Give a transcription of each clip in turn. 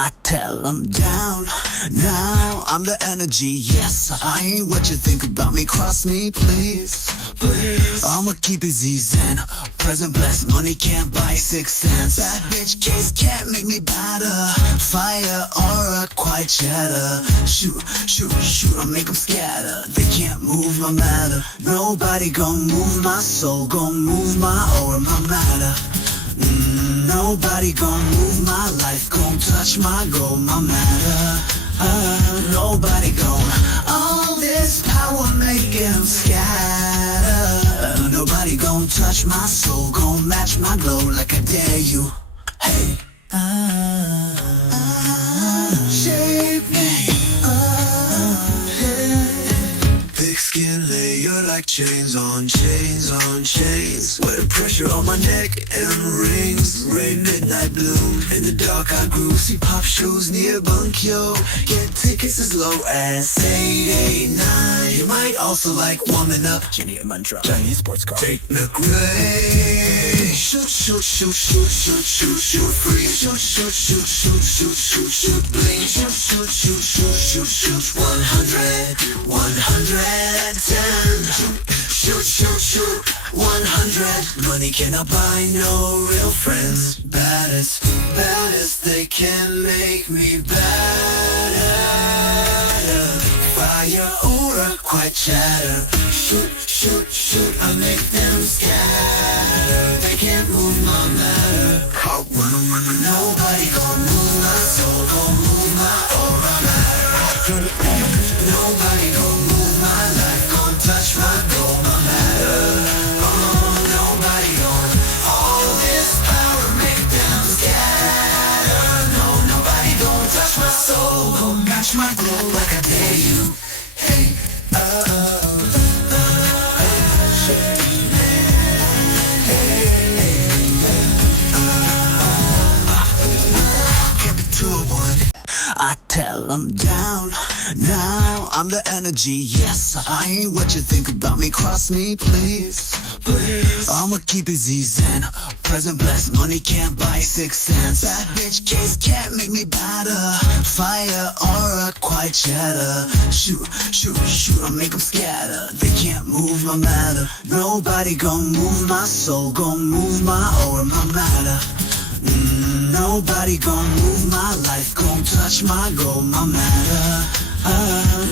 I tell them down. Now I'm the energy, yes. I ain't what you think about me. Cross me, please. I'ma keep it ZEN. Present blessed, money can't buy 6 cents. Bad bitch case can't make me better. Fire aura quite chatter. Shoot, shoot, shoot, I'll make them scatter. They can't move my matter. Nobody gon' move my soul, gon' move my aura, my matter. Nobody gon' move my life, gon' touch my goal, my matter. Nobody gon' all this power make them scatter. Nobody gon' touch my soul, gon' match my glow like I dare you. Hey, shape me. Thick skin layer like chains on chains on chains. Wear the pressure on my neck and rings. Rain midnight bloom. In the dark I grew. See pop shows near bunk yo. Get tickets as low as 889. You might also like warming up. JENNIE mantra. Chinese sports car. Take the gray. Shoot, shoot, shoot, shoot, shoot, shoot, shoot, free. Shoot, shoot, shoot, shoot, shoot, shoot, shoot, bling. Shoot, shoot, shoot, shoot, shoot, shoot, 100, 110. Shoot, shoot, shoot, 100. Money cannot buy no real friends. Baddest, baddest, they can make me better. Fire aura, quite chatter. Shoot, shoot, shoot, I make them scatter. They can't move my matter. Nobody gon' move my soul, gon' move my aura matter. Nobody gon' move my life, gon' touch my goal, my matter. Nobody gon' all this power make them scatter. No, nobody gon' touch my soul, gon' match my glow like I dare you. Hey, I tell them down. Now I'm the energy, yes. I ain't what you think about me. Cross me, please. I'ma keep it ZEN. Present blessed, money can't buy 6 cents. Bad bitch case can't make me better. Fire aura quite chatter. Shoot, shoot, shoot, I'll make them scatter. They can't move my matter. Nobody gon' move my soul, gon' move my aura, my matter. Nobody gon' move my life, gon' touch my goal, my matter.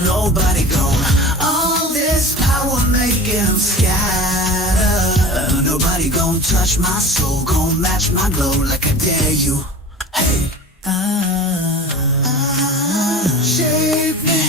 Nobody gon' all this power make them scatter. Nobody gon' touch my soul, gon' match my glow like I dare you. Hey, shape me.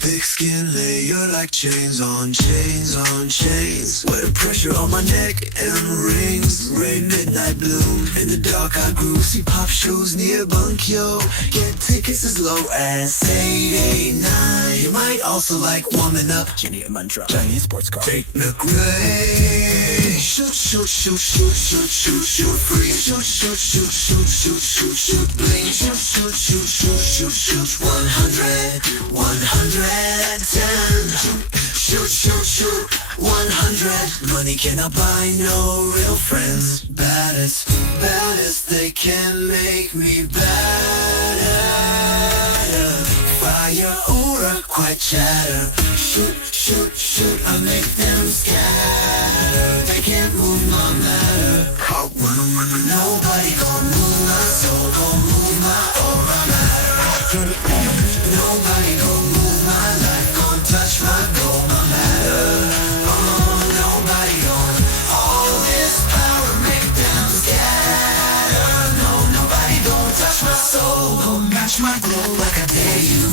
Thick skin layer like chains on chains on chains. Wear the pressure on my neck and rings. Rain midnight bloom. In the dark I grew. See pop shows near bunk yo. Get tickets as low as 889. You might also like warming up. JENNIE mantra. Chinese sports car. Take the gray. Shoot, shoot, shoot, shoot, shoot, shoot, shoot, free. Shoot, shoot, shoot, shoot, shoot, shoot, shoot, bling. Shoot, shoot, shoot, shoot, shoot, shoot, 100, 110. Shoot, shoot, shoot, 100. Money cannot buy no real friends. Baddest, baddest, they can make me better. Fire aura, quite chatter. Shoot, shoot, shoot, I make them scatter. They can't move my matter. Nobody gon' move my soul, gon' move my aura matter. Nobody gon' move my life, gon' touch my goal, my matter. Nobody gon' all this power make them scatter. No, nobody gon' touch my soul, gon' match my glow like I dare you.